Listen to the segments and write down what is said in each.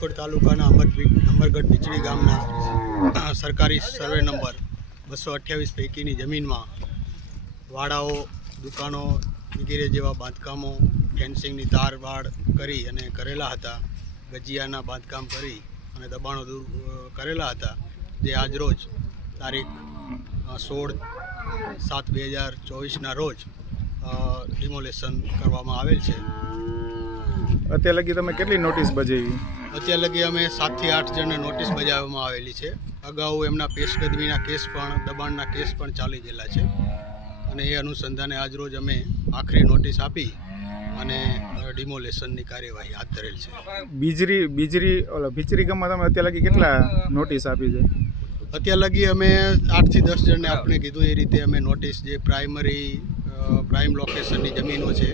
રાજકોટ તાલુકાના અમરગઢ પીચડી ગામના સરકારી સર્વે નંબર 228 પૈકીની જમીનમાં વાડાઓ, દુકાનો વગેરે જેવા બાંધકામો ફેન્સિંગની તાર વાડ કરી અને કરેલા હતા. ગજિયાના બાંધકામ કરી અને દબાણો દૂર કરેલા હતા, જે આજરોજ તારીખ 16/7/2024ના રોજ ડિમોલેશન કરવામાં આવેલ છે. અત્યાર લગી તમે કેટલી નોટિસ બજાવી? અત્યાર લગી અમે 7 થી 8 જણને નોટિસ બજાવવામાં આવેલી છે. અગાઉ એમના પેશકદમીના કેસ પણ, દબાણના કેસ પણ ચાલી ગયેલા છે અને એ અનુસંધાને આજરોજ અમે આખરી નોટિસ આપી અને ડિમોલેશનની કાર્યવાહી હાથ ધરેલ છે. ભીચરી ગામમાં તમે અત્યાર લગી કેટલા નોટિસ આપી છે? અત્યાર લગી અમે 8 થી 10 જણને આપણે કીધું એ રીતે અમે નોટિસ, જે પ્રાઇમ લોકેશનની જમીનો છે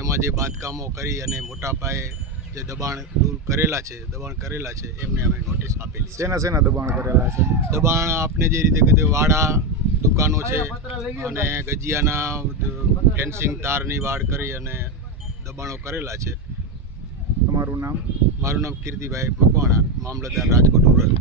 એમાં જે બાંધકામો કરી અને મોટા પાયે જે દબાણ કરેલા છે એમને અમે નોટિસ આપેલી છે. શેના દબાણ કરેલા છે? દબાણ આપને જે રીતે કીધું, વાડા, દુકાનો છે અને ગજિયાના ફેન્સિંગ તારની વાડ કરી અને દબાણો કરેલા છે. તમારું નામ? મારું નામ કીર્તિભાઈ મકવાણા, મામલતદાર રાજકોટ રૂરલ.